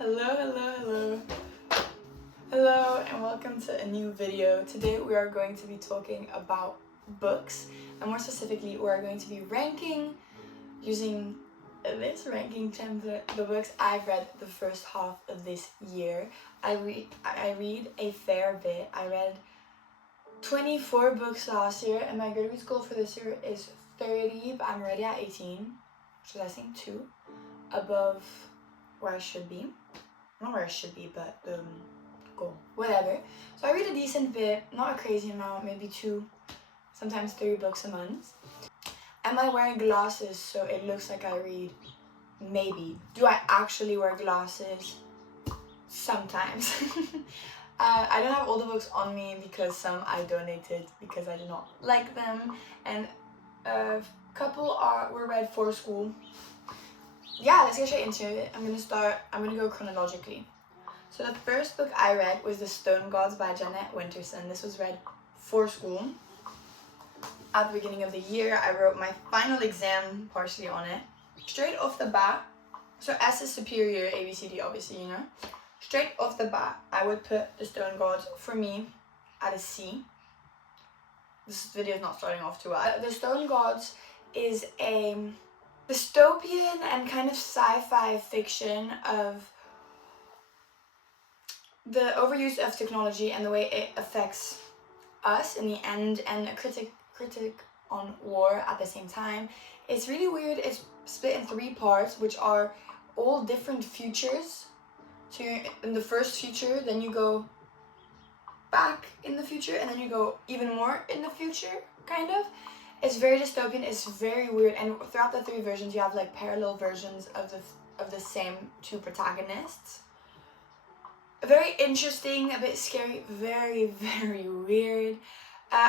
Hello, hello, and welcome to a new video. Today we are going to be talking about books, and more specifically we are going to be ranking, using this ranking template, the books I've read the first half of this year. I read a fair bit. I read 24 books last year, and my Goodreads goal for this year is 30, but I'm already at 18, which is I think 2 above where I should be. Not where I should be, but goal. Whatever. So I read a decent bit, not a crazy amount, maybe 2, sometimes 3 books a month. Am I wearing glasses so it looks like I read? Maybe. Do I actually wear glasses? Sometimes. I don't have all the books on me because some I donated because I did not like them, and a couple were read for school. Yeah, let's get straight into it. I'm gonna go chronologically. So the first book I read was The Stone Gods by Jeanette Winterson. This was read for school. At the beginning of the year, I wrote my final exam partially on it. Straight off the bat, so S is superior, ABCD obviously, you know. Straight off the bat, I would put The Stone Gods, for me, at a C. This video is not starting off too well. The Stone Gods is a dystopian and kind of sci-fi fiction of the overuse of technology and the way it affects us in the end, and a critic on war at the same time. It's really weird. It's split in 3 parts, which are all different futures. So you're in the first future, then you go back in the future, and then you go even more in the future, kind of. It's very dystopian, it's very weird, and throughout the 3 versions you have like parallel versions of the same 2 protagonists. Very interesting, a bit scary, very weird.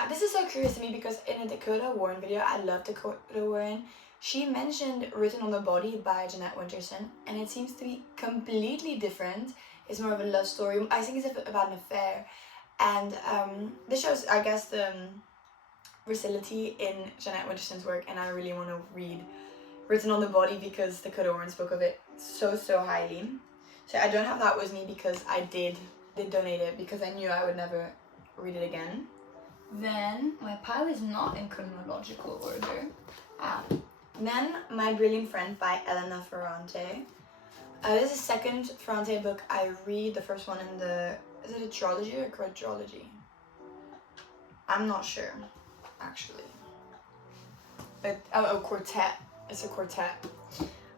This is so curious to me because in a Dakota Warren video, I love Dakota Warren, she mentioned Written on the Body by Jeanette Winterson, and it seems to be completely different. It's more of a love story. I think it's about an affair, and this shows, I guess, the versatility in Jeanette Winterson's work, and I really want to read Written on the Body because Dakota Warren spoke of it so highly. So I don't have that with me because I did donate it because I knew I would never read it again. Then my pile is not in chronological order. Then My Brilliant Friend by Elena Ferrante. This is the second Ferrante book I read. The first one in the, is it a trilogy or a quadrilogy? I'm not sure, actually. But a quartet. It's a quartet.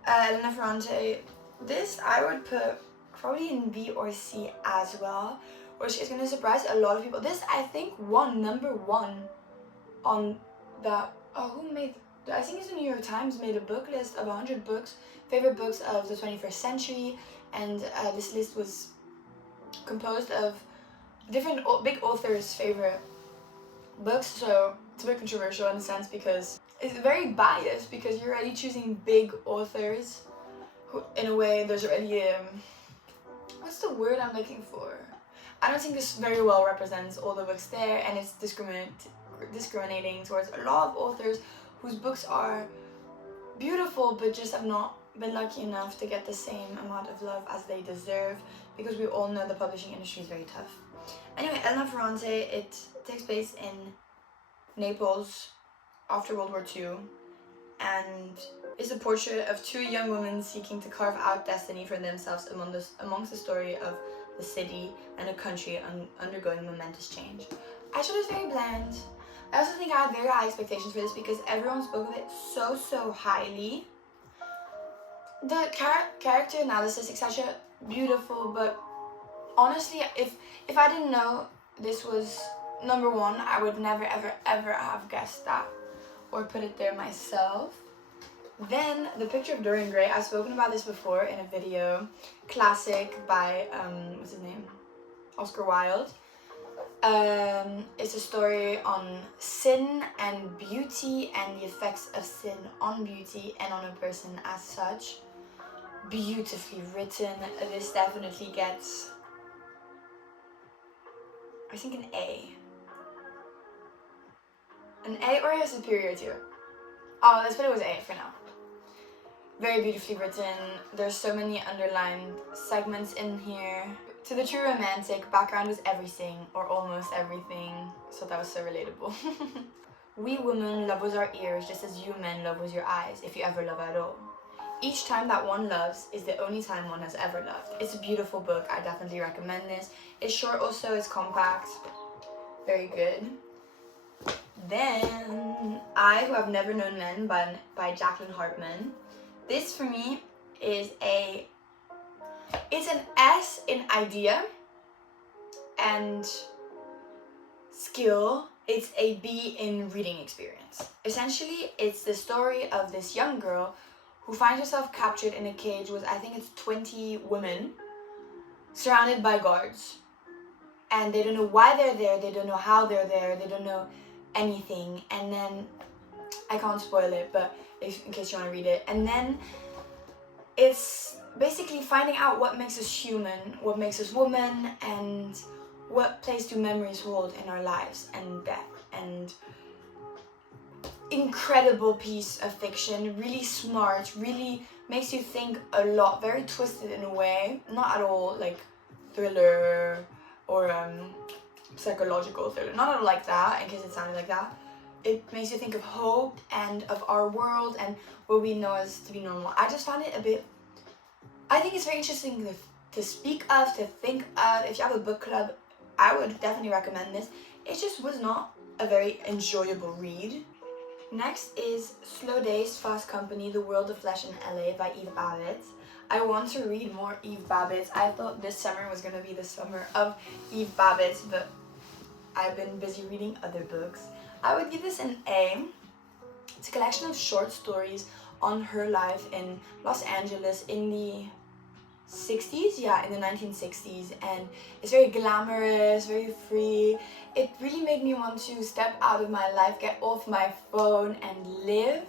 Elena Ferrante. This I would put probably in B or C as well, which is going to surprise a lot of people. This I think won number 1 on the, I think it's the New York Times made a book list of 100 books, favorite books of the 21st century, and this list was composed of different big authors' favorite books, so it's a bit controversial in a sense because it's very biased because you're already choosing big authors who, in a way, there's already what's the word I'm looking for? I don't think this very well represents all the books there, and it's discriminating towards a lot of authors whose books are beautiful but just have not been lucky enough to get the same amount of love as they deserve, because we all know the publishing industry is very tough. Anyway, Elena Ferrante, it takes place in Naples after World War II, and is a portrait of 2 young women seeking to carve out destiny for themselves amongst the story of the city and a country undergoing momentous change. I thought it was very bland. I also think I had very high expectations for this because everyone spoke of it so highly. The character analysis, etc., beautiful, but honestly, if I didn't know this was number 1, I would never ever have guessed that or put it there myself. Then The Picture of Dorian Gray, I've spoken about this before in a video, classic by what's his name, Oscar Wilde. It's a story on sin and beauty and the effects of sin on beauty and on a person as such. Beautifully written. This definitely gets, I think, an A. An A or a superior tier. Oh, let's put it with A for now. Very beautifully written. There's so many underlined segments in here. To the true romantic, background was everything, or almost everything, so that was so relatable. We women love with our ears just as you men love with your eyes, if you ever love at all. Each time that one loves is the only time one has ever loved. It's a beautiful book, I definitely recommend this. It's short also, it's compact, very good. Then, I Who Have Never Known Men by Jacqueline Hartman. This for me is it's an S in idea and skill. It's a B in reading experience. Essentially, it's the story of this young girl who finds herself captured in a cage with, I think it's 20 women, surrounded by guards. And they don't know why they're there, they don't know how they're there, they don't know anything. And then, I can't spoil it, but in case you want to read it. And then, it's basically finding out what makes us human, what makes us woman, and what place do memories hold in our lives and death. And incredible piece of fiction, really smart, really makes you think a lot, very twisted in a way, not at all like thriller or psychological thriller, not at all like that, in case it sounded like that. It makes you think of hope and of our world and what we know as to be normal. I just found it a bit, I think it's very interesting to speak of, to think of. If you have a book club, I would definitely recommend this. It just was not a very enjoyable read. Next is Slow Days, Fast Company, The World of Flesh in LA by Eve Babbitt. I want to read more Eve Babbitt. I thought this summer was going to be the summer of Eve Babbitt, but I've been busy reading other books. I would give this an A. It's a collection of short stories on her life in Los Angeles in the 60s, yeah, in the 1960s, and it's very glamorous, very free. It really made me want to step out of my life, get off my phone and live.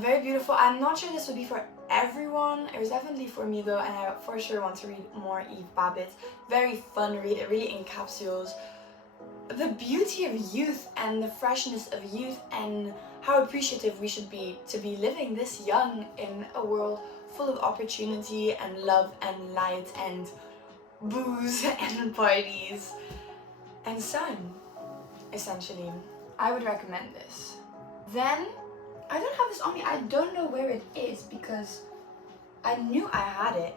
Very beautiful. I'm not sure this would be for everyone. It was definitely for me though, and I for sure want to read more Eve Babbitt. Very fun read. It really encapsulates the beauty of youth and the freshness of youth and how appreciative we should be to be living this young in a world full of opportunity and love and light and booze and parties and sun, essentially. I would recommend this. Then, I don't have this on me. I don't know where it is because I knew I had it.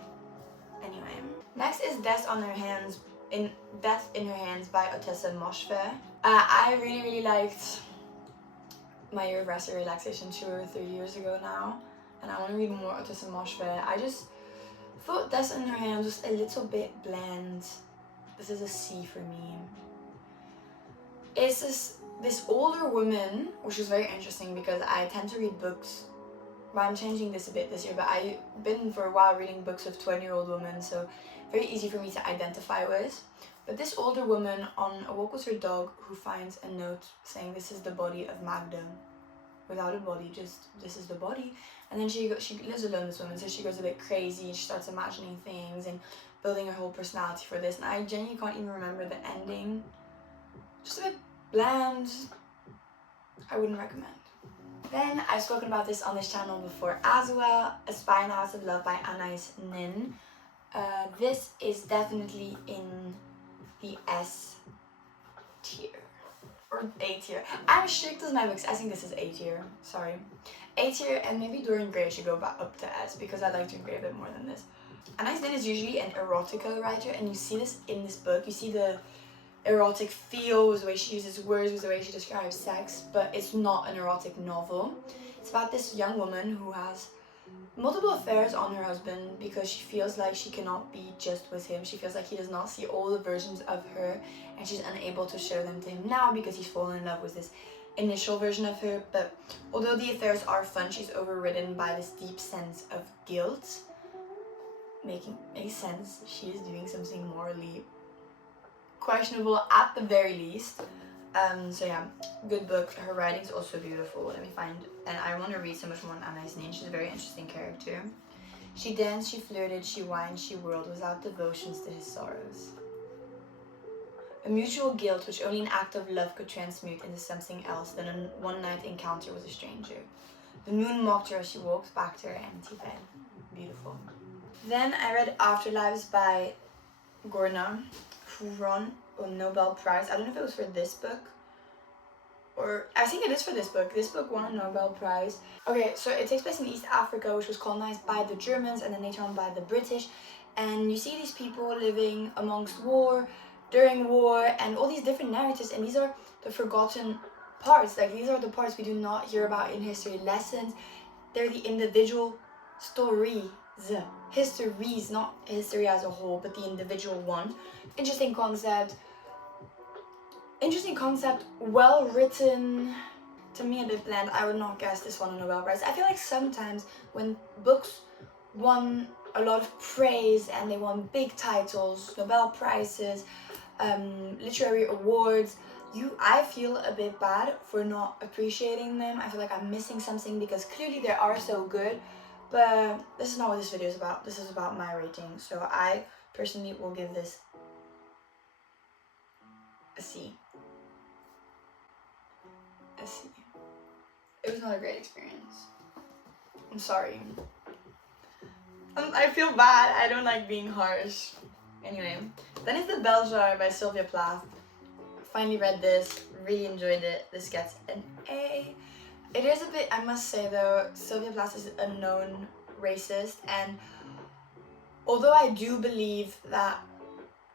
Anyway. Next is Death in Her Hands by Otessa Moshfegh. I really liked My Year of Rest and Relaxation 2 or 3 years ago now, and I want to read more Otessa Moshfegh. I just thought Death in Her Hands was a little bit bland. This is a C for me. It's this older woman, which is very interesting because I tend to read books, but I'm changing this a bit this year, but I've been for a while reading books of 20-year-old women, so very easy for me to identify with. But this older woman on a walk with her dog who finds a note saying this is the body of Magda, without a body, just this is the body. And then she lives alone, this woman, so she goes a bit crazy and she starts imagining things and building her whole personality for this. And I genuinely can't even remember the ending. Just a bit bland. I wouldn't recommend. Then I've spoken about this on this channel before as well. A Spy in the House of Love by Anais Nin. This is definitely in the S tier or A tier. I'm strict with my books. I think this is A tier. Sorry, A tier, and maybe Dorian Gray should go back up to S because I like Dorian Gray a bit more than this. Anais Nin is usually an erotica writer, and you see this in this book. You see the erotic feel with the way she uses words, with the way she describes sex, but it's not an erotic novel. It's about this young woman who has multiple affairs on her husband because she feels like she cannot be just with him. She feels like he does not see all the versions of her, and she's unable to show them to him now because he's fallen in love with this initial version of her. But although the affairs are fun, she's overridden by this deep sense of guilt. Makes sense. She is doing something morally questionable at the very least. So yeah, good book. Her writing's also beautiful. Let me find, and I want to read so much more on Anais Nin. She's a very interesting character. She danced, she flirted, she whined, she whirled without devotions to his sorrows. A mutual guilt which only an act of love could transmute into something else than a one-night encounter with a stranger. The moon mocked her as she walked back to her empty bed. Beautiful. Then I read Afterlives by Gorna, who won a Nobel Prize. I don't know if it was for this book, or I think it is for this book. This book won a Nobel Prize. Okay, so it takes place in East Africa, which was colonized by the Germans and then later on by the British. And you see these people living amongst war, during war, and all these different narratives. And these are the forgotten parts. Like, these are the parts we do not hear about in history lessons. They're the individual stories. Histories, not history as a whole, but the individual one. Interesting concept. Well written. To me, a bit bland. I would not guess this won a Nobel Prize. I feel like sometimes when books won a lot of praise and they won big titles, Nobel Prizes, literary awards, I feel a bit bad for not appreciating them. I feel like I'm missing something because clearly they are so good, but this is not what this video is about. This is about my rating. So I personally will give this a C. A C. It was not a great experience. I'm sorry. I feel bad. I don't like being harsh. Anyway, then it's The Bell Jar by Sylvia Plath. Finally read this. Really enjoyed it. This gets an A. It is a bit, I must say though, Sylvia Plath is a known racist, and although I do believe that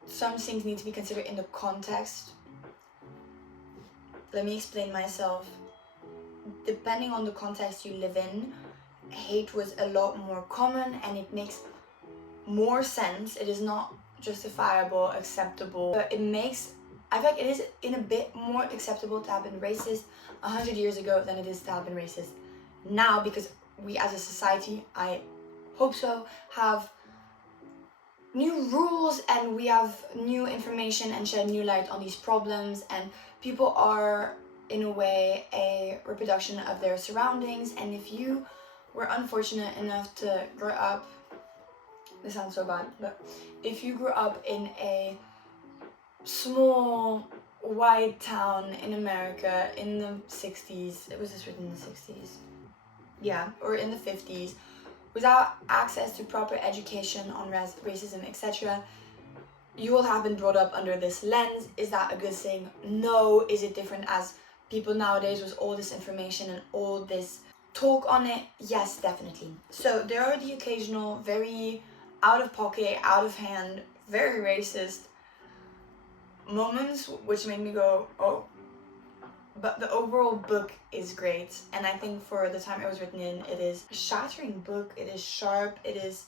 some things need to be considered in the context, let me explain myself. Depending on the context you live in, hate was a lot more common and it makes more sense. It is not justifiable, acceptable, but I feel like it is in a bit more acceptable to have been racist 100 years ago than it is to have been racist now, because we as a society, I hope so, have new rules and we have new information and shed new light on these problems, and people are in a way a reproduction of their surroundings. And if you were unfortunate enough to grow up, this sounds so bad, but if you grew up in a small white town in America in the 60s, was this written in the 60s? Yeah, or in the 50s, without access to proper education on racism, etc., you will have been brought up under this lens. Is that a good thing? No. Is it different as people nowadays with all this information and all this talk on it? Yes, definitely. So there are the occasional very out of pocket, out of hand, very racist moments which made me go, oh. But the overall book is great, and I think for the time it was written in, it is a shattering book. It is sharp, it is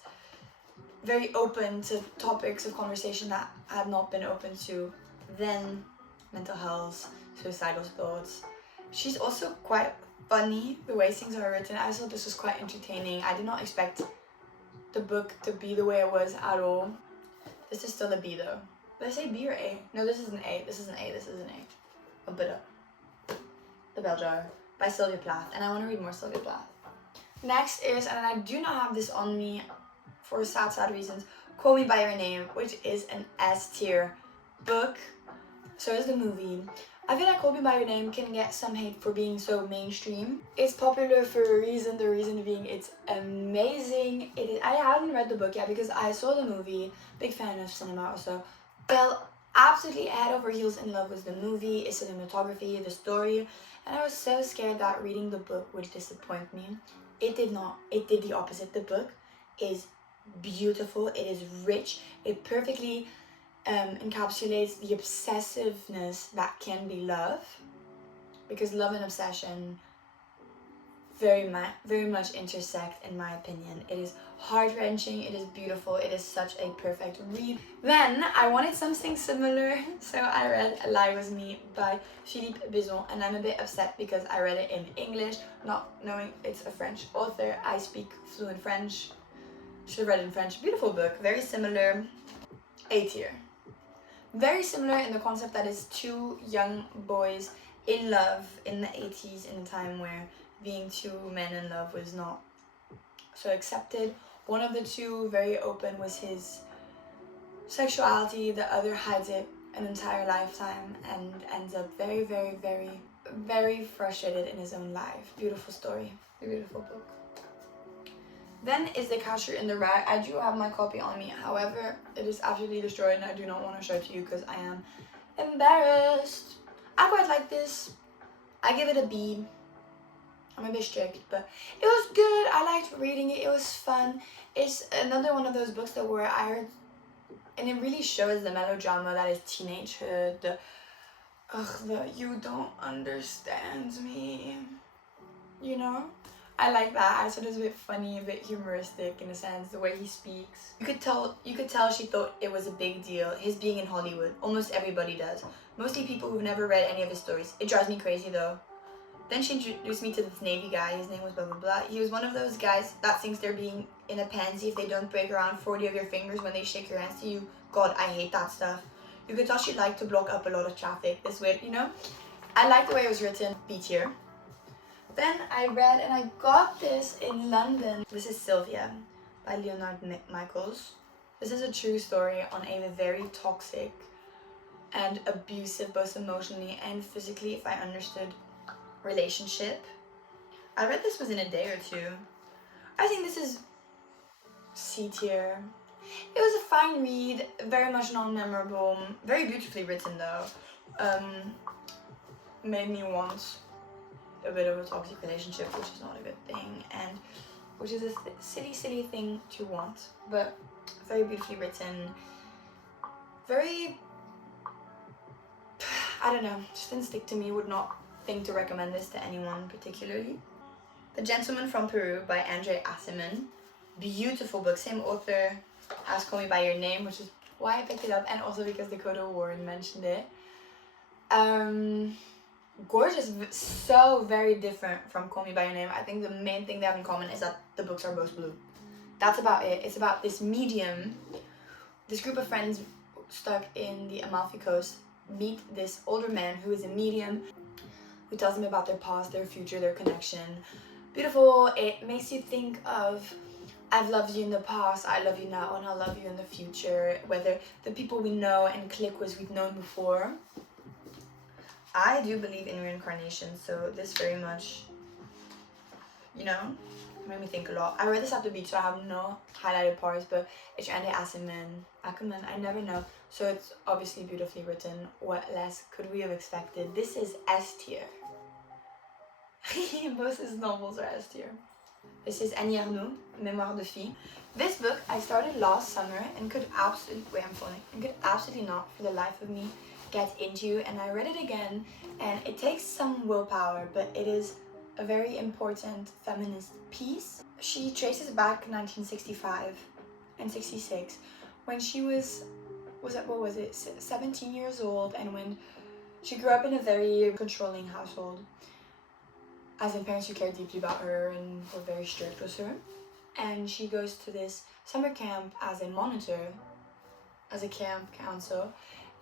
very open to topics of conversation that had not been open to then: mental health, suicidal thoughts. She's also quite funny, the way things are written. I thought this was quite entertaining. I did not expect the book to be the way it was at all. This is still a B though. Did I say B or A? No, this is an A. This is an A. This is an A. A bit up. The Bell Jar by Sylvia Plath, and I want to read more Sylvia Plath. Next is, and I do not have this on me for sad reasons, Call Me By Your Name, which is an S tier book. So is the movie. I feel like Call Me By Your Name can get some hate for being so mainstream. It's popular for a reason, the reason being it's amazing. I haven't read the book yet because I saw the movie, big fan of cinema also. Fell absolutely head over heels in love with the movie, its cinematography, the story, and I was so scared that reading the book would disappoint me. It did not. It did the opposite. The book is beautiful, it is rich, it perfectly encapsulates the obsessiveness that can be love, because love and obsession very much intersect, in my opinion. It is heart-wrenching, it is beautiful, it is such a perfect read. Then I wanted something similar, so I read Lie With Me by Philippe Besson, and I'm a bit upset because I read it in English, not knowing it's a French author. I speak fluent French, should have read it in French. Beautiful book, very similar, A tier. Very similar in the concept that is two young boys in love in the 80s, in a time where being two men in love was not so accepted. One of the two very open with his sexuality, the other hides it an entire lifetime and ends up very very frustrated in his own life. Beautiful story, a beautiful book. Then is The Catcher in the Rye. I do have my copy on me, however, it is absolutely destroyed and I do not want to show it to you because I am embarrassed. I quite like this. I give it a B. I'm a bit strict, but it was good. I liked reading it. It was fun. It's another one of those books that where I heard, and it really shows the melodrama that is teenagehood, the you don't understand me, you know? I like that. I thought it was a bit funny, a bit humoristic in a sense, the way he speaks. You could tell she thought it was a big deal, his being in Hollywood. Almost everybody does. Mostly people who've never read any of his stories. It drives me crazy though. Then she introduced me to this Navy guy. His name was blah blah blah. He was one of those guys that thinks they're being in a pansy if they don't break around 40 of your fingers when they shake your hands to you. God, I hate that stuff. You could tell she liked to block up a lot of traffic. This way, you know? I like the way it was written. B tier. Then I read and I got this in London. This is Sylvia by Leonard Michaels. This is a true story on a very toxic and abusive, both emotionally and physically, if I understood, relationship. I read this within a day or two. I think this is C tier. It was a fine read, very much non-memorable, very beautifully written though. Made me want a bit of a toxic relationship, which is not a good thing, and which is a silly thing to want, but very beautifully written. Very, I don't know, just didn't stick to me. Would not think to recommend this to anyone particularly. The Gentleman from Peru by Andre Aciman. Beautiful book, same author as Call Me By Your Name, which is why I picked it up, and also because Dakota Warren mentioned it. Gorgeous, so very different from Call Me By Your Name. I think the main thing they have in common is that the books are both blue. That's about it. It's about this medium, this group of friends stuck in the Amalfi Coast meet this older man who is a medium, who tells them about their past, their future, their connection. Beautiful. It makes you think of I've loved you in the past, I love you now, and I'll love you in the future. Whether the people we know and click with we've known before. I do believe in reincarnation, so this very much, you know, made me think a lot. I read this at the beach, so I have no highlighted parts, but it's Andy Ackerman, I never know. So it's obviously beautifully written. What less could we have expected? This is S tier. Both his novels are S tier. This is Annie Arnaud, Mémoire de Fille. This book I started last summer and could absolutely not for the life of me get into, and I read it again, and it takes some willpower, but it is a very important feminist piece. She traces back 1965 and 66 when she was 17 years old, and when she grew up in a very controlling household, as in parents who cared deeply about her and were very strict with her. And she goes to this summer camp as a monitor, as a camp counsel,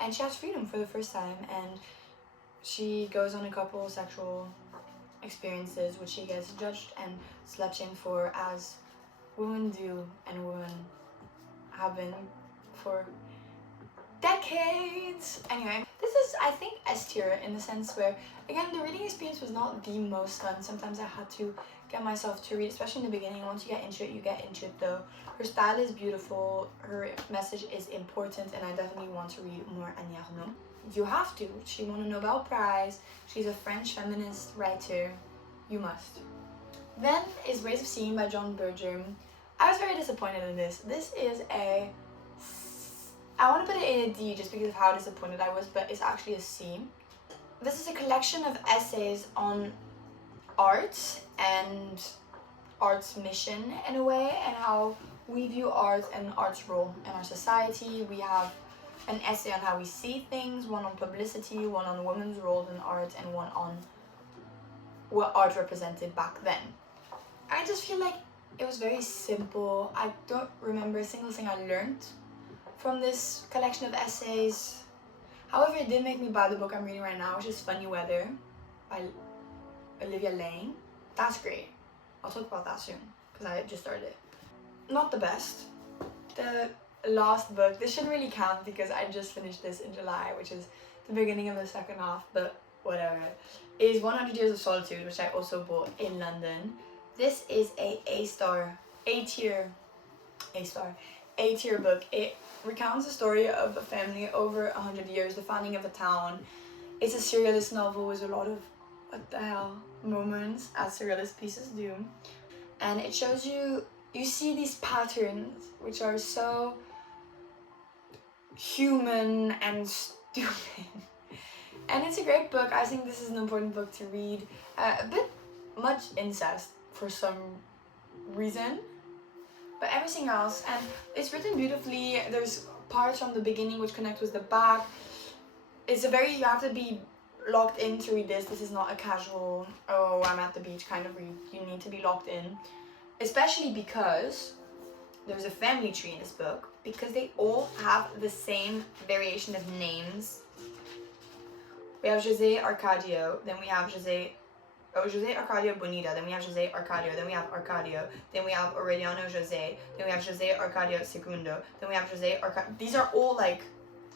and she has freedom for the first time, and she goes on a couple sexual experiences which she gets judged and slut-shamed for, as women do and women have been for decades. Anyway, this is, I think, S tier in the sense where, again, the reading experience was not the most fun. Sometimes I had to get myself to read, especially in the beginning. Once you get into it, you get into it though. Her style is beautiful, her message is important, and I definitely want to read more Annie Arnaud. You have to. She won a Nobel Prize. She's a French feminist writer. You must. Then is Ways of Seeing by John Berger. I was very disappointed in this. This is a... I want to put it in a D just because of how disappointed I was, but it's actually a C. This is a collection of essays on art and art's mission in a way, and how we view art and art's role in our society. We have an essay on how we see things, one on publicity, one on women's roles in art, and one on what art represented back then. I just feel like it was very simple. I don't remember a single thing I learned from this collection of essays. However, it did make me buy the book I'm reading right now, which is Funny Weather by Olivia Lane. That's great. I'll talk about that soon because I just started it. Not the best. The last book, this shouldn't really count because I just finished this in July, which is the beginning of the second half, but whatever, is 100 Years of Solitude, which I also bought in London. This is A tier book. It recounts the story of a family over 100 years, the founding of a town. It's a surrealist novel with a lot of what the hell moments, as surrealist pieces do. And it shows you see these patterns which are so human and stupid. And it's a great book. I think this is an important book to read. A bit much incest for some reason, but everything else, and it's written beautifully. There's parts from the beginning which connect with the back. It's you have to be locked in to read this. This is not a casual, oh, I'm at the beach kind of read. You need to be locked in, especially because there's a family tree in this book, because they all have the same variation of names. We have José Arcadio, then we have José Arcadio Bonita, then we have José Arcadio, then we have Arcadio, then we have Aureliano José, then we have José Arcadio Segundo, then we have José Arcadio. These are all like,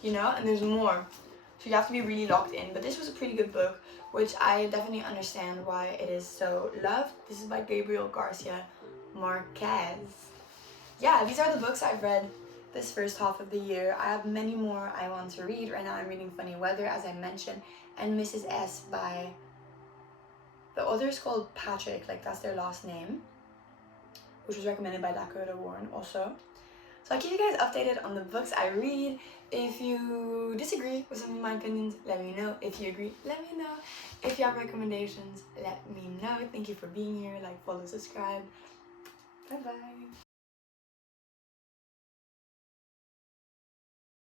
you know, and there's more. So you have to be really locked in. But this was a pretty good book, which I definitely understand why it is so loved. This is by Gabriel Garcia Marquez. Yeah, these are the books I've read this first half of the year. I have many more I want to read. Right now I'm reading Funny Weather, as I mentioned, and Mrs. S by, the author is called Patrick, like that's their last name, which was recommended by Dakota Warren also. So I'll keep you guys updated on the books I read. If you disagree with some of my opinions, let me know. If you agree, let me know. If you have recommendations, let me know. Thank you for being here. Like, follow, subscribe. Bye bye.